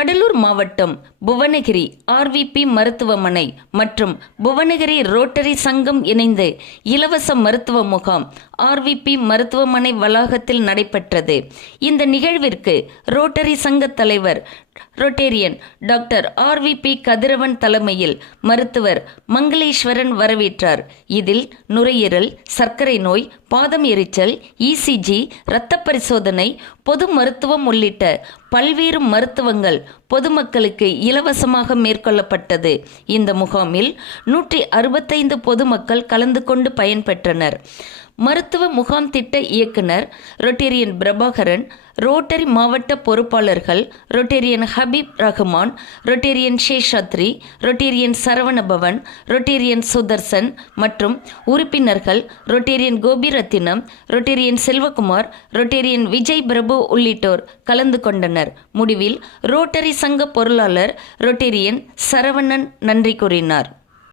கடலூர் மாவட்டம் புவனகிரி ஆர்விபி மருத்துவமனை மற்றும் புவனகிரி ரோட்டரி சங்கம் இணைந்து இலவச மருத்துவ முகாம் ஆர்விபி மருத்துவமனை வளாகத்தில் நடைபெற்றது. இந்த நிகழ்விற்கு ரோட்டரி சங்க தலைவர் ரொட்டேரியன் டாக்டர் ஆர்விபி கதிரவன் தலைமையில் மருத்துவர் மங்களேஸ்வரன் வரவேற்றார். இதில் நுரையீரல் சர்க்கரை நோய் பாதம் எரிச்சல் இசிஜி இரத்த பரிசோதனை பொது மருத்துவம் உள்ளிட்ட பல்வேறு மருத்துவங்கள் பொதுமக்களுக்கு இலவசமாக மேற்கொள்ளப்பட்டது. இந்த முகாமில் நூற்றி அறுபத்தைந்து பொதுமக்கள் கலந்து கொண்டு பயன்பெற்றனர். மருத்துவ முகாம் திட்ட இயக்குனர் ரொட்டேரியன் பிரபாகரன் ரோட்டரி மாவட்ட பொறுப்பாளர்கள் Rotarian Habeeb Rahman Rotarian Seshadri Rotarian Saravanabhavan Rotarian Sudarshan மற்றும் உறுப்பினர்கள் Rotarian Gopirathinam Rotarian Selvakumar Rotarian Vijay Prabhu உள்ளிட்டோர் கலந்து கொண்டனர். முடிவில் ரோட்டரி சங்க பொருளாளர் ரொட்டேரியன் சரவணன் நன்றி கூறினார்.